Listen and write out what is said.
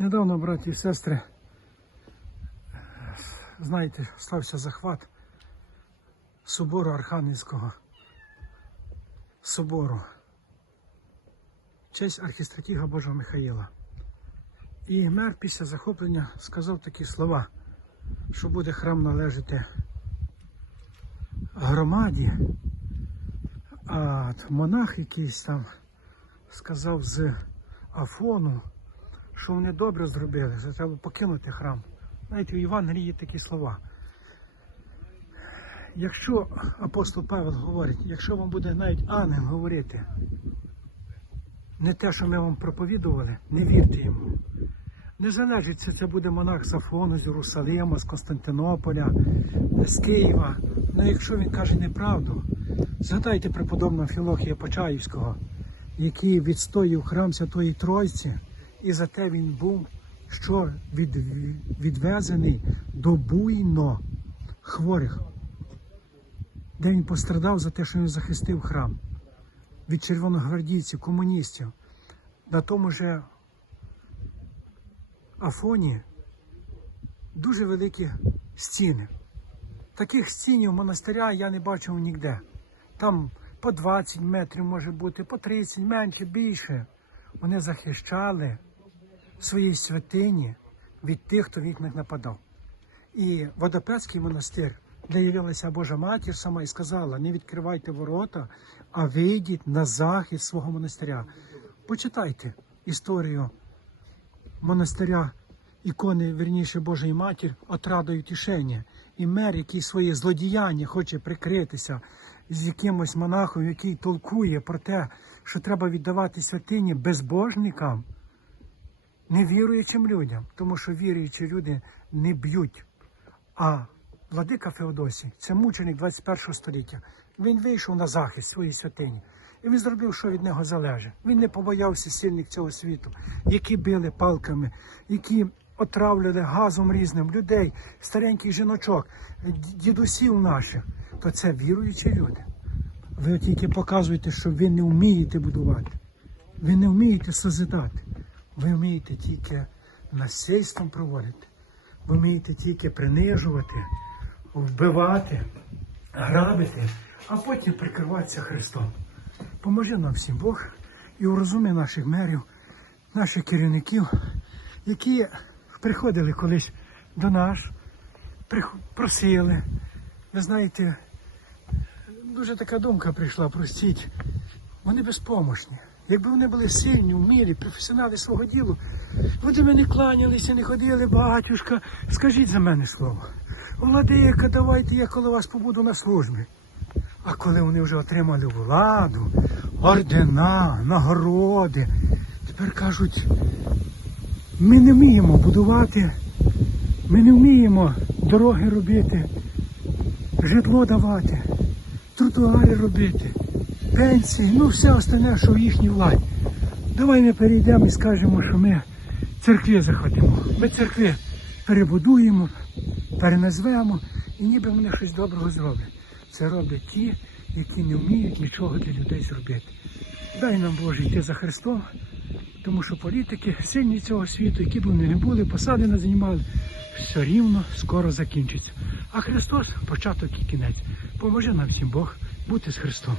Недавно, браті і сестри, знаєте, стався захват собору Архангельського собору. Честь архістратіга Божого Михаїла. І мер після захоплення сказав такі слова, що буде храм належати громаді, а монах якийсь там сказав з Афону, що вони добре зробили, що треба покинути храм. Знаєте, у Євангелії є такі слова. Якщо апостол Павел говорить, якщо вам буде навіть ангел говорити, не те, що ми вам проповідували, не вірте йому. Не залежить, чи це буде монах з Афону, з Єрусалима, з Константинополя, з Києва. Ну якщо він каже неправду, згадайте преподобного Філохія Почаївського, який відстоїв храм Святої Тройці, і за те він був що від, відвезений до буйно хворих, де він пострадав за те, що він захистив храм від червоногвардійців, комуністів. На тому же Афоні дуже великі стіни. Таких стінів монастиря я не бачив ніде. Там по 20 метрів може бути, по 30, менше, більше. Вони захищали свої святині від тих, хто від них нападав. І Водопецький монастир, де явилася Божа матір сама і сказала: не відкривайте ворота, а вийдіть на захід свого монастиря. Почитайте історію монастиря ікони, верніше Божої Матір, отрадою тішення. І мер, який своє злодіяння хоче прикритися з якимось монахом, який толкує про те, що треба віддавати святині безбожникам, невіруючим людям, тому що віруючі люди не б'ють. А владика Феодосій, це мученик 21 століття. Він вийшов на захист своєї святині. І він зробив, що від нього залежить. Він не побоявся сильних цього світу, які били палками, які отравлювали газом різним людей, стареньких жіночок, дідусів наших. То це віруючі люди. Ви тільки показуєте, що ви не вмієте будувати. Ви не вмієте созидати. Ви вмієте тільки насильством проводити. Ви вмієте тільки принижувати, вбивати, грабити, а потім прикриватися Христом. Поможи нам всім Бог і урозуми наших мерів, наших керівників, які приходили колись до нас, просили. Ви знаєте, дуже така думка прийшла, простіть, вони безпомощні. Якби вони були сильні, вмілі, професіонали свого ділу, вони мене кланялися, не ходили, батюшка, скажіть за мене слово. Владика, давайте я коло вас побуду на службі. А коли вони вже отримали владу, ордена, нагороди, тепер кажуть, ми не вміємо будувати, ми не вміємо дороги робити, житло давати, тротуари робити, пенсії, ну все остальне, що в їхній владі. Давай ми перейдемо і скажемо, що ми церкви захватимо. Ми церкви перебудуємо, переназвемо і ніби вони щось доброго зроблять. Це роблять ті, які не вміють нічого для людей зробити. Дай нам Боже йти за Христом, тому що політики сильні цього світу, які б вони не були, посади не займали, все рівно скоро закінчиться. А Христос початок і кінець. Поможе нам всім Бог бути з Христом.